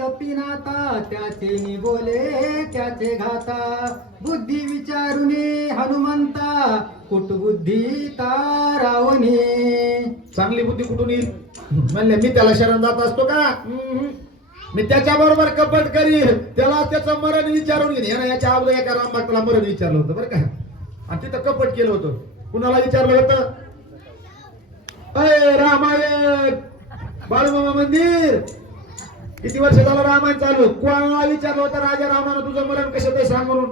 कपिनाथा त्याचे निबोले त्याचे घाता बुद्धी विचारुनी हनुमंता कुटबुद्धी तारावणी. चांगली बुद्धी कुठून येईल म्हणले मी त्याला शरण जात असतो का मी त्याच्या बरोबर कपट करील त्याला त्याचं मरण विचारून घेईन. यानं याच्या अगोदर एका रामभक्ताला मरण विचारलं होतं बरं का आणि तिथं कपट केलं होतं. कुणाला विचारलं होतं अय रामायण बाळूमामा मंदिर किती वर्ष झालं रामायण चालू कोणाला विचारलं होतं राजा रावणानं तुझं मरण कसं ते सांग म्हणून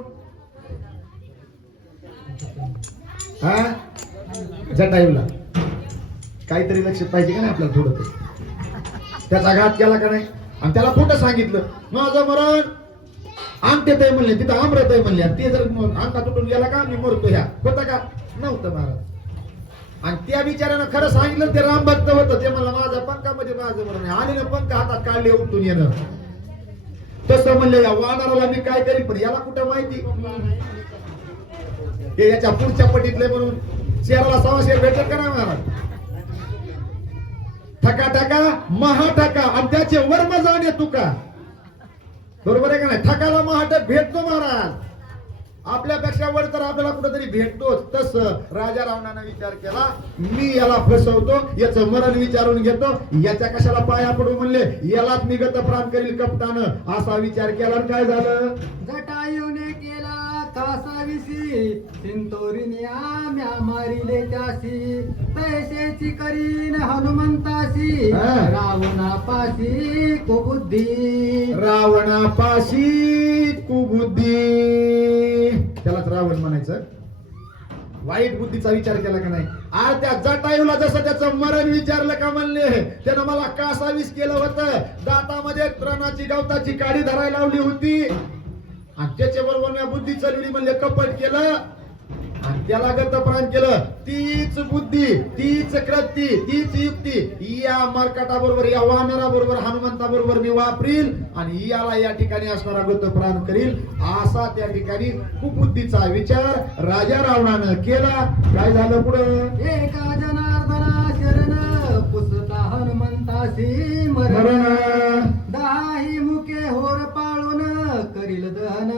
हा जटायूला. काहीतरी लक्षात पाहिजे का नाही आपल्याला थोडं ते त्याचा घात केला का नाही आणि त्याला खोटं सांगितलं माझं मरण अंत्यत आहे म्हणले तिथं अमृत आहे म्हणले ते जर अंका तुटून गेला का मी मरतो ह्या होता का नव्हतं महाराज. आणि त्या विचारानं खरं सांगितलं ते राम भक्त होतं ते म्हणलं माझ्या पंखामध्ये माझं मरण आहे आले ना पंख हातात काढले उठून येणं तसं म्हणले या वानराला मी काय करीन पण याला कुठं माहिती हे याच्या पुढच्या पटीतले म्हणून शेराला सवाशे भेटत का नाही महाराज. ठका ठका महाठका आणि त्याचे वर्म जाणे तुका बरोबर आहे का नाही. ठकाला महाटक भेटतो महाराज आपल्यापेक्षा वर तर आपल्याला कुठेतरी भेटतोच. तस राजा रावणाने विचार केला मी याला फसवतो याचं मरण विचारून घेतो याच्या कशाला पाया पडू म्हणले यालाच निगत प्राण करील कपटानं असा विचार केला. काय झालं जटायूने केला कासाविसी सिंतोरीने आम्या मारिले त्यासी तैसेची करीन हनुमंतासी रावणापाशी कुबुद्धी. रावणापाशी कुबुद्धी त्यालाच रावण म्हणायचं. वाईट बुद्धीचा विचार केला का नाही. आज त्या जटायूला जसं त्याचं मरण विचारलं का म्हणले त्यानं मला कासावीस केलं होतं दातामध्ये त्रणाची गवताची काडी धरायला लावली होती आणि त्याच्या बरोबर मी बुद्धी चालवली म्हणले कपट केलं आणि त्याला गतप्राण केलं. तीच बुद्धी तीच कृती तीच युक्ती या मरकटा बरोबर या वानरा बरोबर हनुमंता बरोबर मी वापरील आणि याला या ठिकाणी असणारा गतप्राण करील असा त्या ठिकाणी कुबुद्धीचा विचार राजा रावणानं केला. काय झालं पुढं एका जनार्दना शरण पुसता हनुमंतासी मरण दाही मुके होर पाळून करील दहन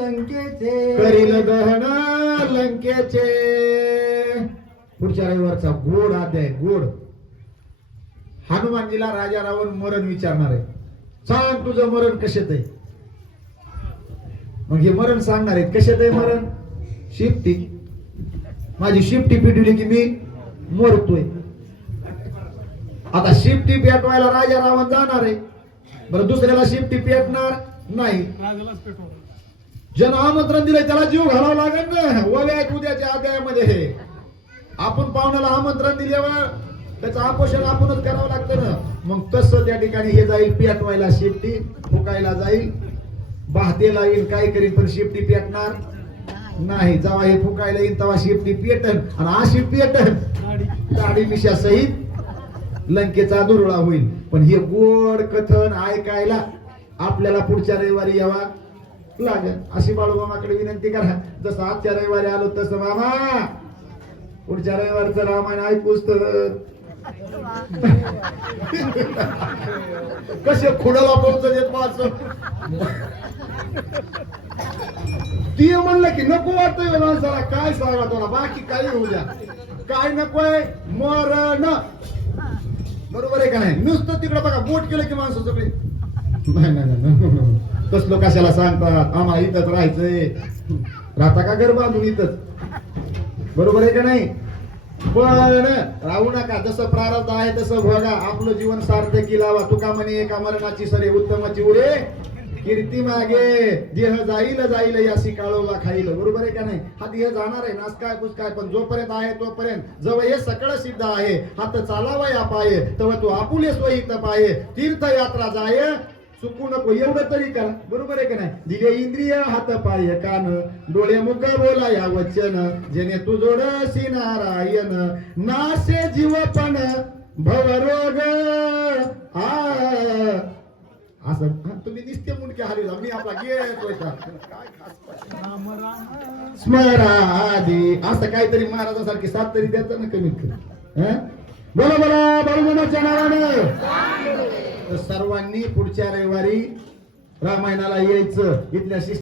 लंकेचे. करील दहन लंकेचे. पुढच्या रविवारचा गोड अध्याय गोड. हनुमानजीला राजा रावण मरण विचारणार आहे. सांग तुझं मरण कशात आहे. मग हे मरण सांगणार आहेत कशात आहे मरण. शिफ्टी माझी शिफ्टी पिटवली की मी मरतोय. आता शिफ्टी पेटवायला राजा रावण जाणार आहे. बरं दुसऱ्याला शिफ्टी पेटणार नाही. जन आमंत्रण दिलंय त्याला जीव घालावं लागेल ना. वव्या उद्याच्या अध्यायामध्ये हे आपण पाहुण्याला आमंत्रण दिल्यावर त्याचं आपोषण आपणच करावं लागतं ना. मग तसं त्या ठिकाणी हे जाईल पेटवायला शिफ्टी फुकायला जाईल बाहतेला येईल काय करीन पण शिफ्टी पेटणार नाही. जेव्हा हे फुकायला येईल तेव्हा शिफ्टी पेटन आणि अशी पेटन दाढी मिशा सहित लंकेचा दुरळा होईल. पण हे गोड कथन ऐकायला आपल्याला पुढच्या रविवारी यावा लागेल. अशी बाळूमामाकडे विनंती करा जसं आजच्या रविवारी आलो तसं मामा पुढच्या रविवारचं रामायण ऐकूच तर कसे खुडाला पोहोचत येत माणसं. ती म्हणलं की नको वाटतंय माणसाला काय सांगा तुला बाकी काही होऊ द्या काय नकोय मरण बरोबर आहे का नाही. नुसतं तिकडे बघा बोट केलं की माणसं सगळे नाही तसलं कशाला सांगतात आम्हाला इथंच राहायचंय राहता का घर बांधून इथंच बरोबर आहे का नाही. पण राहू नका जसं प्रारब्ध आहे तसं बघा आपलं जीवन सार्थकी लावा. तुका म्हणे एका मरणाची सरे उत्तमाची उरे कीर्ती मागे देह जाईल जाईल यासी काळोबा खाईल बरोबर आहे का नाही. हा देह जाणार आहे नास काय पुस काय पण जोपर्यंत आहे तोपर्यंत जवळ हे सकळ सिद्ध आहे हात चालावा या पाये तेव्हा तू आपुले स्वहित पाये तीर्थयात्रा जाय चुकू नको एवढं तरी करा बरोबर आहे का नाही. दिले इंद्रिय हात पाय कान डोळे मुख बोला या वचन जेणे तू जोडसी नारायण नासे जीवपण भवरोग असं तुम्ही निस्ते मुंडके हरविला मी आपला घेतोय स्मरादी असं काहीतरी महाराजासारखी साथ तरी द्यायचं ना कमीत कमी. बोला बोला बाळूमामाच्या नावाने तर सर्वांनी पुढच्या रविवारी रामायणाला यायचं. इथल्या